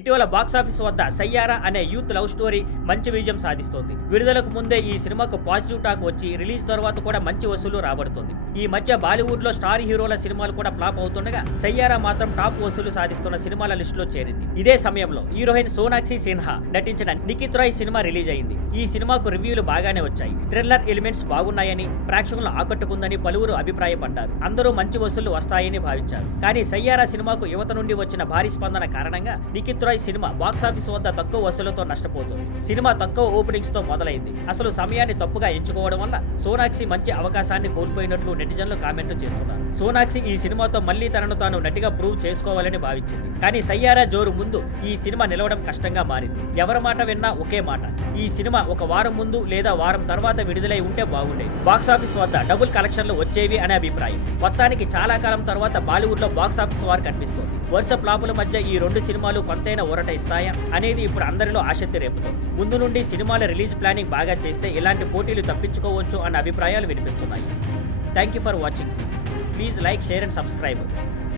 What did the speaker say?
ఇటీవల బాక్సాఫీస్ వద్ద సయ్యారా అనే యూత్ లవ్ స్టోరీ మంచి విజయం సాధిస్తోంది. విడుదలకు ముందే ఈ సినిమాకు పాజిటివ్ టాక్ వచ్చి రిలీజ్ తర్వాత కూడా మంచి వసూలు రాబడుతుంది. ఈ మధ్య బాలీవుడ్ లో స్టార్ హీరోల సినిమాలు కూడా ఫ్లాప్ అవుతుండగా సయ్యారా మాత్రం టాప్ వసూలు సాధిస్తున్న సినిమాల లిస్టులో చేరింది. ఇదే సమయంలో హీరోయిన్ సోనాక్షి సిన్హా నటించిన నిఖిత్ రాయ్ సినిమా రిలీజ్ అయింది. ఈ సినిమాకు రివ్యూలు బాగానే వచ్చాయి. థ్రిల్లర్ ఎలిమెంట్స్ బాగున్నాయని, ప్రేక్షకులను ఆకట్టుకుందని పలువురు అభిప్రాయపడ్డారు. అందరూ మంచి వసూళ్లు వస్తాయని భావించారు. కానీ సయ్యారా సినిమాకు యువత నుండి వచ్చిన భారీ స్పందన కారణంగా నిఖిత్ రాయ్ సినిమా బాక్సాఫీస్ వద్ద తక్కువ వసూలుతో నష్టపోతుంది. సినిమా తక్కువ ఓపెనింగ్స్ తో మొదలైంది. అసలు సమయాన్ని తప్పుగా ఎంచుకోవడం వల్ల సోనాక్షి మంచి అవకాశాన్ని కోల్పోయినట్లు నెటిజన్లు కామెంట్లు చేస్తున్నారు. సోనాక్షి ఈ సినిమాతో మళ్లీ తనను తాను నటిగా ప్రూవ్ చేసుకోవాలని భావించింది. కానీ సయ్యారా జోరు ముందు ఈ సినిమా నిలవడం కష్టంగా మారింది. ఎవరి మాట విన్నా ఒకే మాట, ఈ సినిమా ఒక వారం ముందు లేదా వారం తర్వాత విడుదలై ఉంటే బాగుండేది. బాక్సాఫీస్ వద్ద డబుల్ కలెక్షన్లు వచ్చేవి అనే అభిప్రాయం. మొత్తానికి చాలా కాలం తర్వాత బాలీవుడ్ లో బాక్సాఫీస్ వార్ కనిపిస్తోంది. వరుస ఫ్లాపుల మధ్య ఈ రెండు సినిమాలు కొంతైనా ఊరట ఇస్తాయా అనేది ఇప్పుడు అందరిలో ఆసక్తి రేపుతోంది. ముందు నుండి సినిమాల రిలీజ్ ప్లానింగ్ బాగా చేస్తే ఇలాంటి పోటీలు తప్పించుకోవచ్చు అన్న అభిప్రాయాలు వినిపిస్తున్నాయి. Thank you for watching. Please like, share and subscribe.